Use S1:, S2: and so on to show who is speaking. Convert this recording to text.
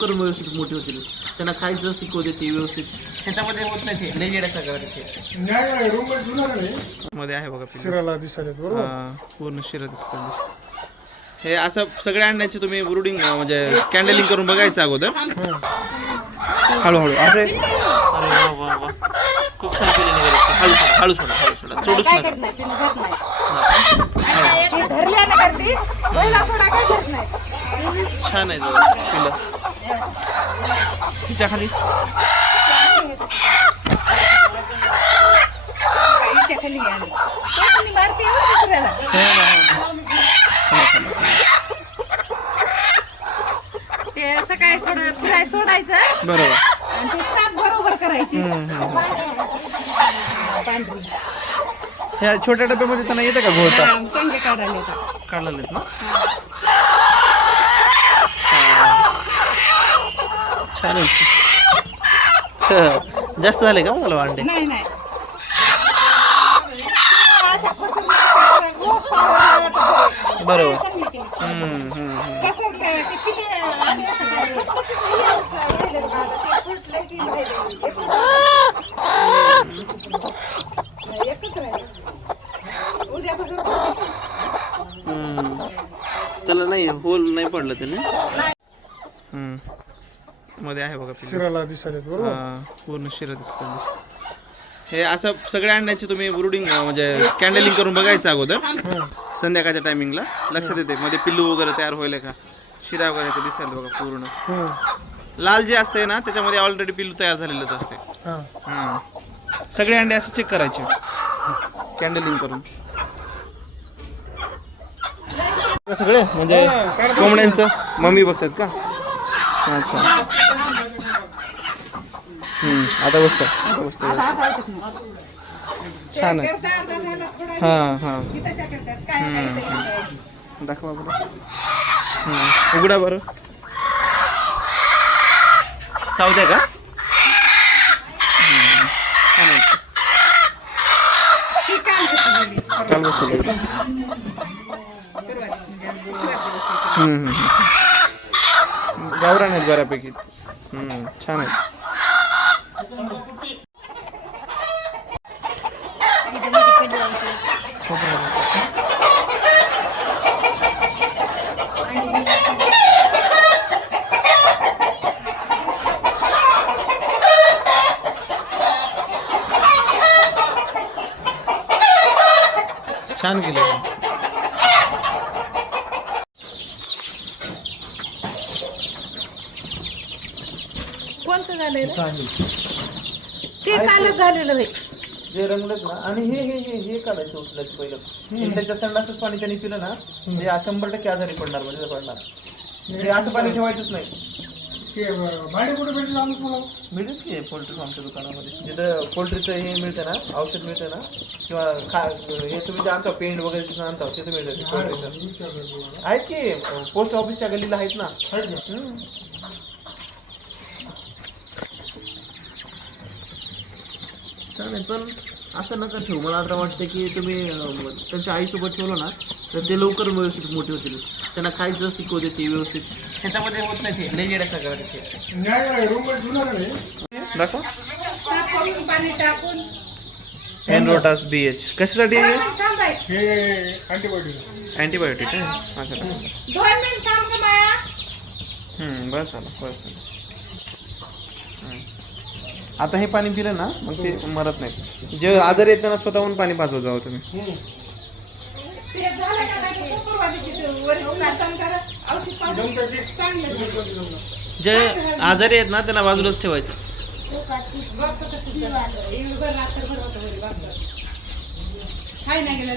S1: करून व्यवस्थित मोठी होतील त्यांना खायचं शिकवते ते व्यवस्थित. ह्याच्यामध्ये होत नाही ते. लई सगळं
S2: रूममध्ये जुना नाही.
S1: मध्ये आहे बघा पिल्लू.
S2: फिरायला दिसायला बरोबर?
S1: हा, पूर्ण शिरा दिसतात हे असं सगळ्या अंड्याची तुम्ही ब्रुडिंग म्हणजे कॅन्डलिंग करून बघायचं अगोदर. हळूहळू वा खूप छान केले निघाले. हळू सोडा हळू सोडा हळू सोडा. सोडूच
S3: काय
S1: नका.
S3: करत नाही. तिने जात नाही ती धरल्यानं करते पहिला सोडा काय करत नाही
S1: छान आहे जरा पिल्लं. खाली
S3: हो
S1: हो हो.
S3: ते सकाळी थोडं फिराय सोडायचं.
S1: बरोबर.
S3: आणि ते साप बरोबर करायची. पांढरी
S1: ह्या छोट्या डब्यामध्ये त्यांना येतं का घोळता?
S3: हा, काढायला येतात.
S1: ना छान आहे जास्त झाले का मला अंडे
S3: नाही नाही अशा फसवणुकीच्या रोज सावरल्या येतात.
S1: बरोबर.
S3: चांगली केली.
S1: हम्म, हम्म, हम्म.
S3: कसं काय, ते किती आणि असं काय, फक्त किती राहिलेलं माझं, ते फुटलं की राहिलेलं. एकच राहिलं. उद्यापासून
S1: हम्म. त्याला नाही होल नाही पडलं त्याने? हम्म. मध्ये आहे बघा पिल्लू.
S2: फिरायला दिसायला बरोबर?
S1: हा, पूर्ण शिरा दिसतात हे असं सगळ्या अंड्याची तुम्ही ब्रुडिंग म्हणजे कॅन्डलिंग करून बघायचं अगोदर. संध्याकाळच्या टायमिंगला लक्षात येते मध्ये पिल्लू वगैरे तयार होईल का? शिरा वगैरे ते दिसायला बघा पूर्ण. लाल जे असते ना त्याच्यामध्ये ऑलरेडी पिल्लू तयार झालेलंच असते
S2: हा.
S1: हम्म. सगळे अंडे असं चेक करायचे. कॅन्डलिंग करून. सगळे म्हणजे कोंबड्यांचं. मम्मी बघतात का? अच्छा. हम्म, आता बसतं आता बसतं छान आहे. हां हां. दाखवा बरं. उघडा बरं. चावत्या का?
S3: काल
S1: हम्म, हम्म. गावरान आहेत बऱ्यापैकी. छान आहे. छान केलं.
S3: कोणतं झालंय रे? ते. कालच झालेलं होय
S1: जे रंगलेत ना. आणि हे हे हे हे काढायचं उचलायचं पहिलं. त्याच्या संडासच पाणी त्यांनी पिलं ना ते आज शंभर टक्के आजारी पडणार म्हणजे पडणार. हे असं पाणी ठेवायचंच नाही.
S2: ते अं, भाडे कुठे भेटलं आम्ही तुम्हाला?
S1: मिळेल की पोल्ट्री फार्मच्या दुकानामध्ये. जिथं पोल्ट्रीचं हे मिळतं ना औषध मिळतं ना किंवा खा हे तुम्ही जे आणता पेंट वगैरे तिथून आणता तिथं मिळतं ते पोल्ट्रीचं. आहेत की पोस्ट ऑफिसच्या गल्लीला आहेत ना?
S2: आहेत ना?
S1: हम्म. छान आहे पण असं नका ठेवू. मला आता वाटतं की तुम्ही अं, त्यांच्या आईसोबत ठेवलं ना तर ते लवकर व्यवस्थित मोठे होतील. त्यांना खायचं शिकवते ते व्यवस्थित. ह्याच्यामध्ये होत नाही ते. लई वेड्या सगळं ते
S2: नाही नाही रूममध्ये जुना नाही
S1: दाखव.
S3: साफ करून पाणी टाकून.
S1: एनरोटास बी एच कशासाठी आहे?
S3: थांबाय.
S2: हे अँटीबायोटिक
S1: अँटीबायोटिक आहे? अच्छा
S3: दोन मिनिट थांब ग माया
S1: हम्म, बस झालं बस हम्म. आता हे पाणी पिलं ना मग ते मरत नाही. जे आजारी येत ना स्वतःहून पाणी पाजवत जावं तुम्ही. जे आजारी आहेत ना त्यांना बाजूलाच ठेवायचं.
S3: नाही गेला